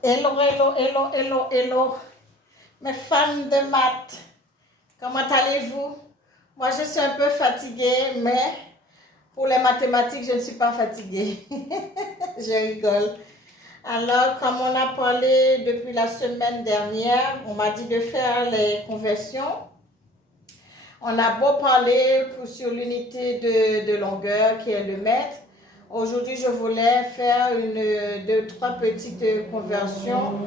Hello, hello, hello, hello, hello, mes fans de maths, comment allez-vous? Moi, je suis un peu fatiguée, mais pour les mathématiques, je ne suis pas fatiguée. Je rigole. Alors, comme on a parlé depuis la semaine dernière, on m'a dit de faire les conversions. On a beau parler sur l'unité de longueur qui est le mètre. Aujourd'hui, je voulais faire deux, trois petites conversions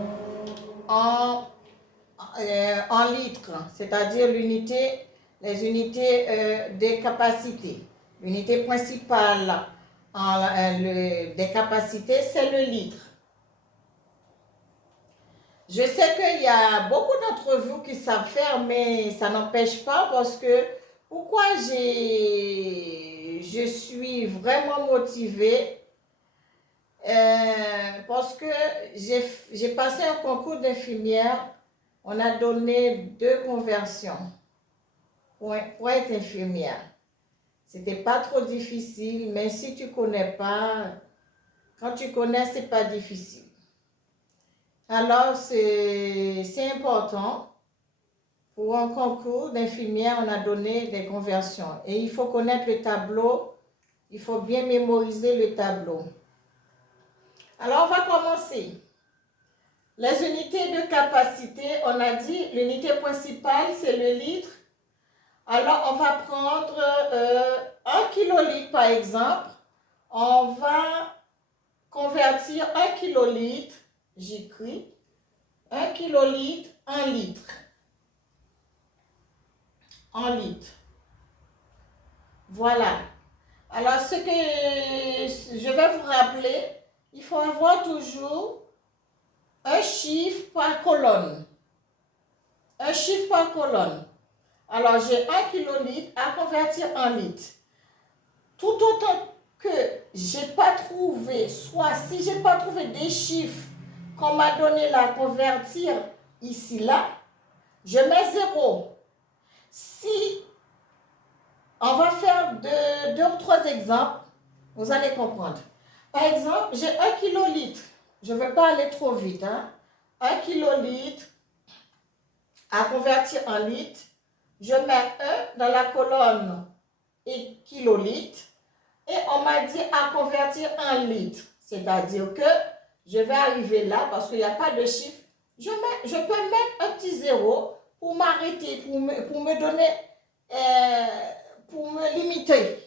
en en litres, c'est-à-dire les unités des capacités. L'unité principale des capacités, c'est le litre. Je sais qu'il y a beaucoup d'entre vous qui savent faire, mais ça n'empêche pas parce que pourquoi je suis vraiment motivée, parce que j'ai passé un concours d'infirmière. On a donné 2 conversions pour être infirmière. C'était pas trop difficile, mais si tu connais pas, quand tu connais, c'est pas difficile. Alors, c'est important. Pour un concours d'infirmière, on a donné des conversions. Et il faut connaître le tableau. Il faut bien mémoriser le tableau. Alors, on va commencer. Les unités de capacité, on a dit, l'unité principale, c'est le litre. Alors, on va prendre 1 kilolitre, par exemple. On va convertir 1 kilolitre, j'écris, 1 kilolitre en litre. En litre. Voilà. Alors, ce que je vais vous rappeler, il faut avoir toujours un chiffre par colonne. Un chiffre par colonne. Alors, j'ai 1 kilolitre à convertir en litre. Tout autant que j'ai pas trouvé, soit si j'ai pas trouvé des chiffres qu'on m'a donné là à convertir ici là, je mets 0. Si on va faire deux ou trois exemples, vous allez comprendre. Par exemple, j'ai 1 kilolitre. Je ne vais pas aller trop vite. 1 kilolitre à convertir en litre. Je mets 1 dans la colonne et kilolitre. Et on m'a dit à convertir en litre. C'est-à-dire que je vais arriver là parce qu'il n'y a pas de chiffre. Je peux mettre un petit 0 pour m'arrêter, pour me donner, pour me limiter.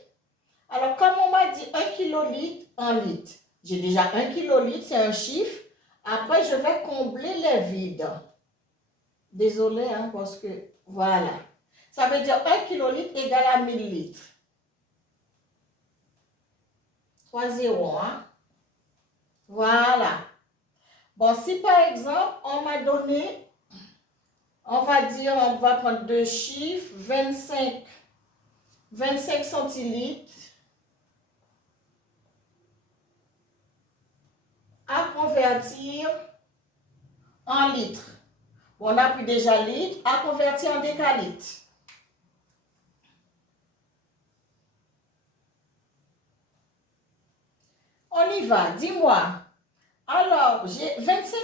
Alors, comme on m'a dit 1 kilolitre en litre, j'ai déjà 1 kilolitre, c'est un chiffre. Après, je vais combler les vides. Désolée, parce que, voilà. Ça veut dire 1 kilolitre égale à 1000 litres. 3 zéros, Voilà. Bon, si par exemple, on m'a donné, on va prendre 2 chiffres, 25 centilitres à convertir en litres. Bon, on a pris déjà litres à convertir en décalitres. On y va, dis-moi. Alors, j'ai 25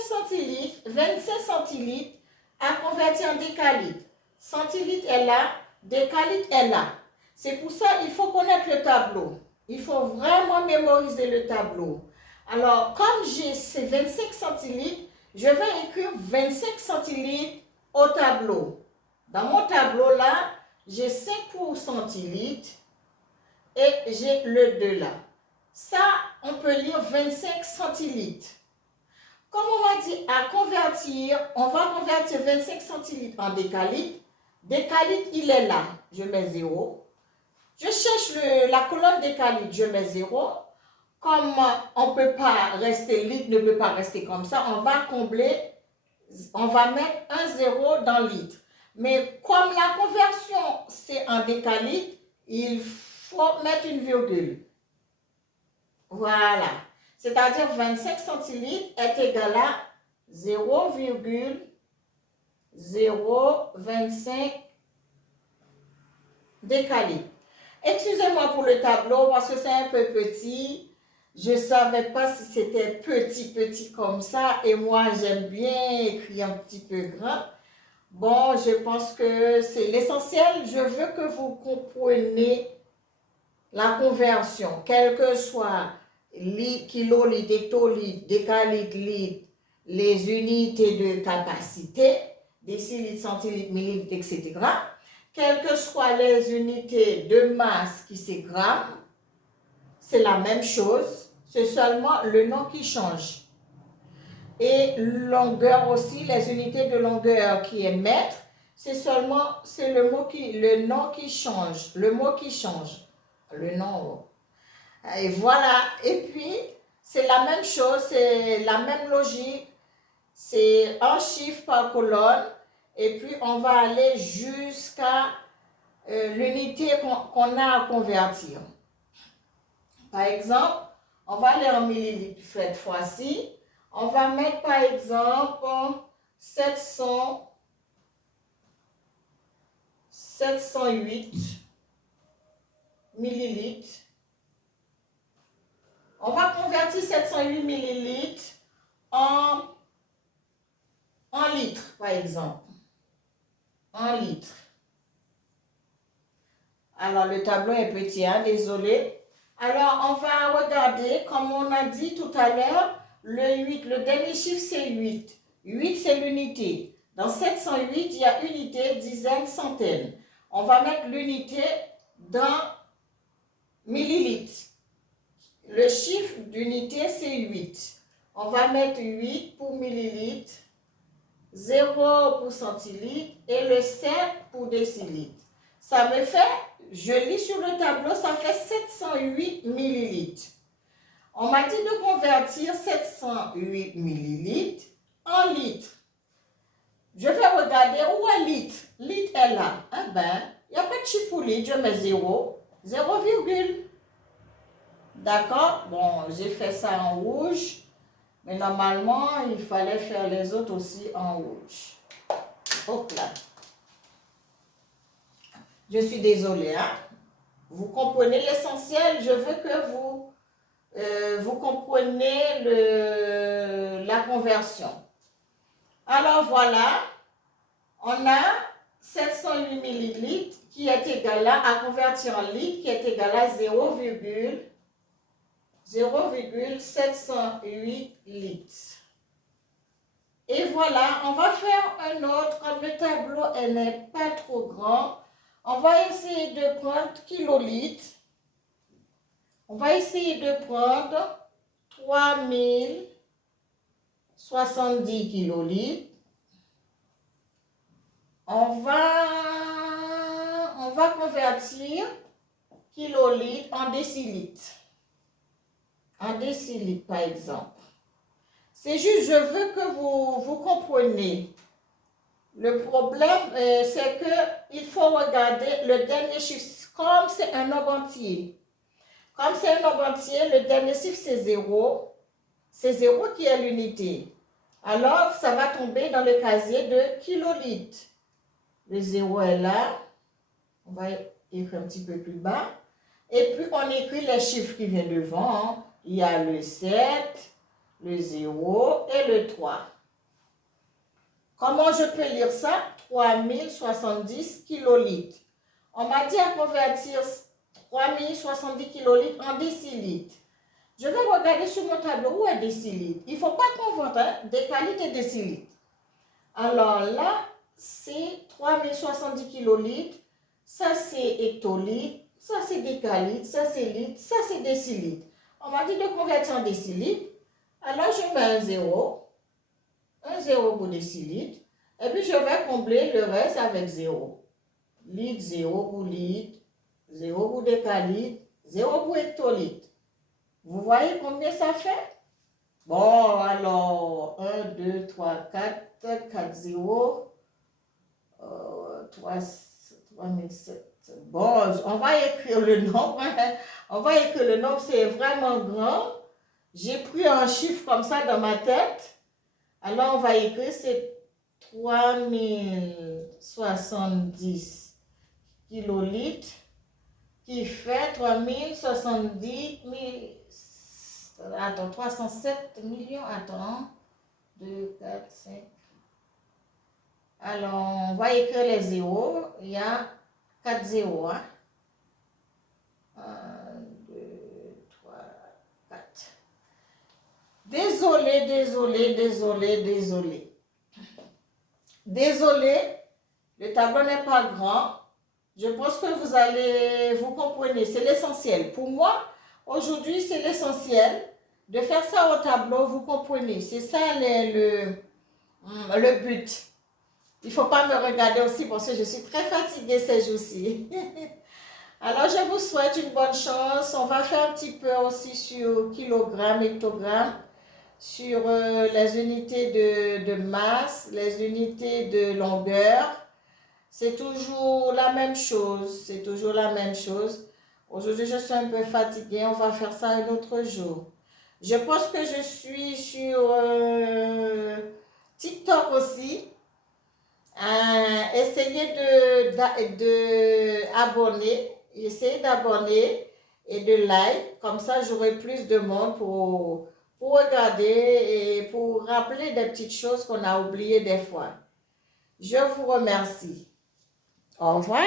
centilitres à convertir en décalitres. Centilitres est là, décalitres est là. C'est pour ça qu'il faut connaître le tableau. Il faut vraiment mémoriser le tableau. Alors, comme j'ai ces 25 centilitres, je vais écrire 25 centilitres au tableau. Dans mon tableau là, j'ai 5 pour centilitres et j'ai le 2 là. Ça, on peut lire 25 centilitres. Comme on m'a dit à convertir, on va convertir 25 centilitres en décalitres. Décalitre, il est là. Je mets 0. Je cherche la colonne décalitre, je mets 0. Comme on ne peut pas rester, litre ne peut pas rester comme ça, on va combler, on va mettre un 0 dans litre. Mais comme la conversion, c'est en décalitre, il faut mettre une virgule. Voilà. C'est-à-dire 25 centilitres est égal à 0,025 décalitres. Excusez-moi pour le tableau parce que c'est un peu petit. Je ne savais pas si c'était petit comme ça. Et moi, j'aime bien écrire un petit peu grand. Bon, je pense que c'est l'essentiel. Je veux que vous compreniez la conversion, quel que soit kilolitre, hectolitre, décalitre, litre, les unités de capacité, décilitres, centilitres, millilitres, etc. Quelles que soient les unités de masse qui c'est grammes, c'est la même chose, c'est seulement le nom qui change. Et longueur aussi, les unités de longueur qui est mètre, c'est le nom qui change, le mot qui change, le nom. Et voilà, et puis c'est la même chose, c'est la même logique, c'est un chiffre par colonne, et puis on va aller jusqu'à l'unité qu'on a à convertir. Par exemple, on va aller en millilitres cette fois-ci. On va mettre par exemple 708 millilitres. On va convertir 708 millilitres en litres, par exemple. En litres. Alors, le tableau est petit, hein, désolé. Alors, on va regarder, comme on a dit tout à l'heure, le 8, le dernier chiffre, c'est 8. 8, c'est l'unité. Dans 708, il y a unité, dizaine, centaine. On va mettre l'unité dans millilitres. Le chiffre d'unité, c'est 8. On va mettre 8 pour millilitres, 0 pour centilitres et le 7 pour décilitres. Ça me fait, je lis sur le tableau, ça fait 708 millilitres. On m'a dit de convertir 708 millilitres en litres. Je vais regarder où est litre. Litre est là. Eh ben, il n'y a pas de chiffre pour litre, je mets 0, 0, d'accord? Bon, j'ai fait ça en rouge, mais normalement, il fallait faire les autres aussi en rouge. Hop là. Je suis désolée, hein? Vous comprenez l'essentiel. Je veux que vous compreniez la conversion. Alors voilà, on a 708 millilitres qui est égal à convertir en litre, qui est égal à 0,708 litres. Et voilà, on va faire un autre, comme le tableau n'est pas trop grand. On va essayer de prendre kilolitres. On va essayer de prendre 3070 kilolitres. On va convertir kilolitres en décilitres. En décilitres, par exemple. C'est juste, je veux que vous compreniez. Le problème, c'est qu'il faut regarder le dernier chiffre. Comme c'est un nombre entier. Comme c'est un nombre entier, le dernier chiffre, c'est 0. C'est 0 qui est l'unité. Alors, ça va tomber dans le casier de kilolitres. Le 0 est là. On va écrire un petit peu plus bas. Et puis, on écrit les chiffres qui viennent devant. Il y a le 7, le 0 et le 3. Comment je peux lire ça? 3070 kilolitres. On m'a dit à convertir 3070 kilolitres en décilitres. Je vais regarder sur mon tableau où est décilitres. Il ne faut pas confondre décalitre et décilitre. Alors là, c'est 3070 kilolitres. Ça, c'est hectolitre. Ça, c'est décalitre. Ça, c'est litre. Ça, c'est décilitre. On m'a dit de convertir en décilitre. Alors, je mets un 0. Un 0 pour décilitre. Et puis, je vais combler le reste avec 0. Litre, 0 pour litre. 0 pour décalitre. 0 pour hectolitre. Vous voyez combien ça fait? Bon, alors, 1, 2, 3, 4, 4, 0, 3, 3007. Bon, on va écrire le nombre. On va écrire le nombre, c'est vraiment grand. J'ai pris un chiffre comme ça dans ma tête. Alors, on va écrire, c'est 3070 kilolitres qui fait 3070 Attends, 307 millions. Attends. 2, 4, 5. Alors, on va écrire les zéros. Il y a 4 zéros. Hein? 1, 2, 3, 4. Désolé, désolé, désolé, désolé. Désolé, le tableau n'est pas grand. Je pense que vous comprenez, c'est l'essentiel. Pour moi, aujourd'hui, c'est l'essentiel. De faire ça au tableau, vous comprenez. C'est ça le but. Il ne faut pas me regarder aussi parce que je suis très fatiguée ces jours-ci. Alors, je vous souhaite une bonne chance. On va faire un petit peu aussi sur kilogrammes, hectogrammes, sur les unités de masse, les unités de longueur. C'est toujours la même chose. C'est toujours la même chose. Aujourd'hui, je suis un peu fatiguée. On va faire ça un autre jour. Je pense que je suis sur TikTok aussi. Essayez d'abonner et de like. Comme ça, j'aurai plus de monde pour regarder et pour rappeler des petites choses qu'on a oubliées des fois. Je vous remercie. Au revoir.